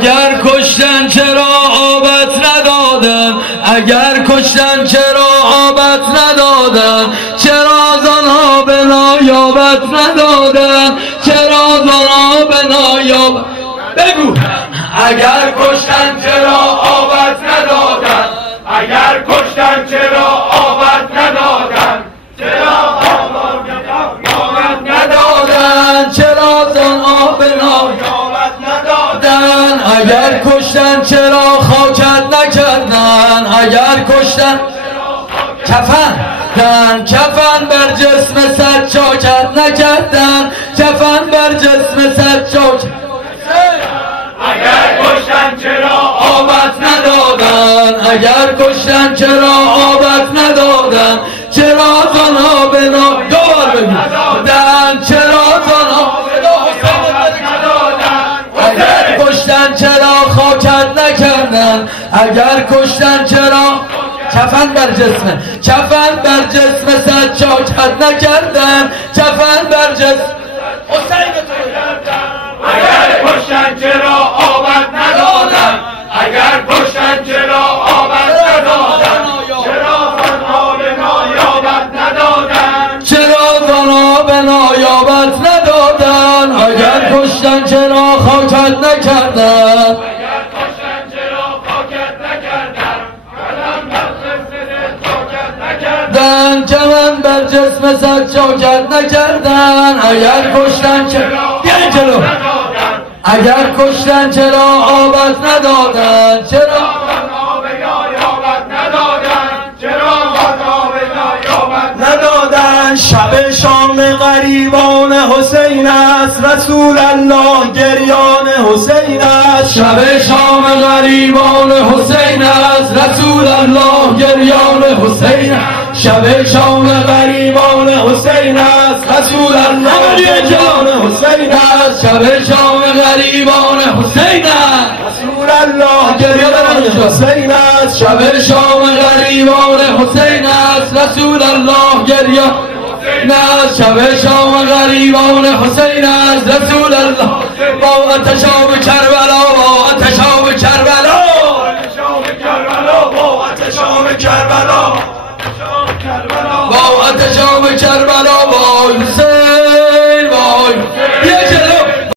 اگر کشتن چرا آبت ندادن، اگر کشتن چرا آبت ندادن، چرا زنها به نایابت ندادن، چرا زنها به نایابت بگو. اگر کشتن چرا آبت ندادن، اگر کشتن چرا آبت ندادن، چرا آبت ندادن، چرا زنها به نایابت ندادن. اگر کشتن چرا خاکت نکردن، اگر کشتن کفن بر جسم سجاکت نکردن، کفن بر جسم سجاکت. اگر کشتن چرا آبت ندادن، اگر کشتن چرا آبت ندادن، چرا زنها به ندادن، چرا زنها به ندادن. اگر کشتن چرا خاکت نکردن، اگر کشتن چرا کفن بر جسم سجاکت نکردن، کفن بر جسم اگر کشتن چرا آبت ندادن، اگر کشتن چرا آبت ندادن، چرا زنها به نایابت ندادن، چرا زنها به نایابت ندادن. اگر کشتن چرا خاکت نکردن، اگر کشتن چرا خاکت نکردن، کمن بر جسم سجاکت نکردن. اگر کشتن چرا بیاین جلو، اگر کشتن چرا آبت ندادن، چرا زنها به نایابت ندادن، چرا زنها به نایابت ندادن. شب شام غریبان حسین است، رسول الله گریان حسین است. شب شام غریبان حسین است، رسول الله گریان حسین است. شب شام غریبان حسین است، رسول الله گریان حسین است. شب شام غریبان حسین است، رسول الله گریان حسین است. شب شام غریبان حسین است، رسول الله گریان نه. شب شام غریبان حسین است، رسول الله با آتشاب کربلا، با آتشاب کربلا، با آتشاب کربلا، با آتشاب کربلا، با حسین